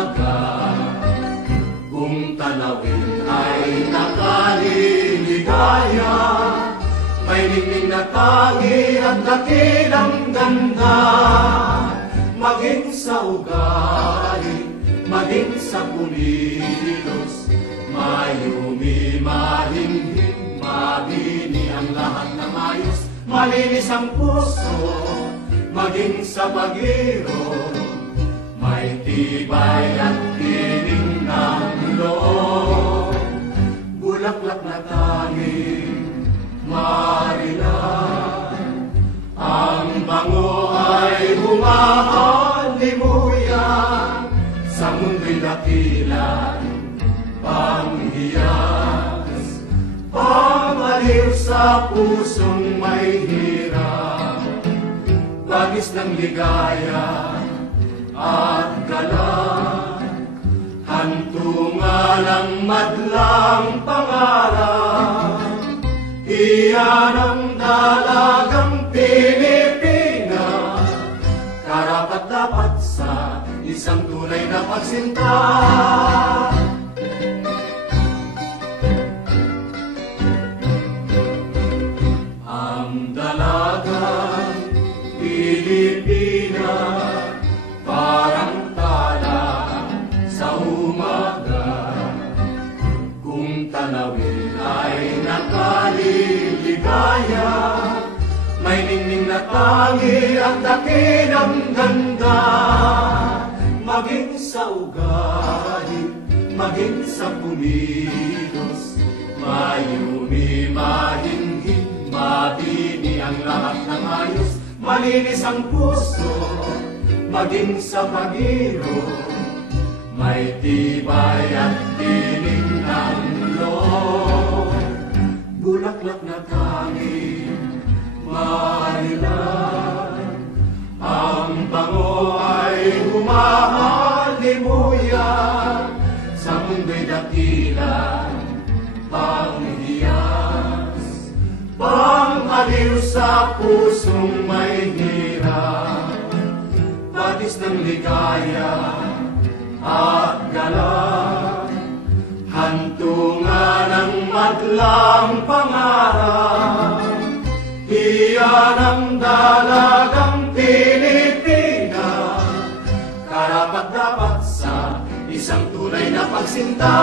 umaga. Kung tanawin ay nakaliligaya, may ningning na tangi at dakilang ganda. Maging sa ugali, maging sa kumilos, mayumi, mahinhin, mabini ang lahat na mayos. Malinis ang puso, maging sa pag-iro, may tibay at tining ng loob. Bulaklak na tanging marilan, ang bango ay humahalimuyan. Sa mundo'y dakilan, panghiyas, pamaliw sa pusong may hirap. Bagis ng ligaya at galak, hantungan ang madlang pangarap. Iyan ang dalagang Pilipinas, karapat-dapat sa isang tunay na pagsinta. Ang dalagang Pilipinas, parang tala sa umaga. Kung tanawin ay nakaliligaya, may ningning na tangi at dakilang ganda. Maging sa ugali, maging sa kumilos, mayumi, mahinhin, mabini ang lahat ng ayos. Malinis ang puso, maging sa pag-iro, may tibay at tining ng loob. Bulaklak na tanging marilan, ang bango ay humahalimuyan. Sa mundo'y dakilan, panghiyas, pangaliw sa pusong may hirap. Batis ng ligaya at galak, hantungan ang madlang pangarap. Iyan ang dalagang Pilipinas, karapat-dapat sa isang tunay na pagsinta.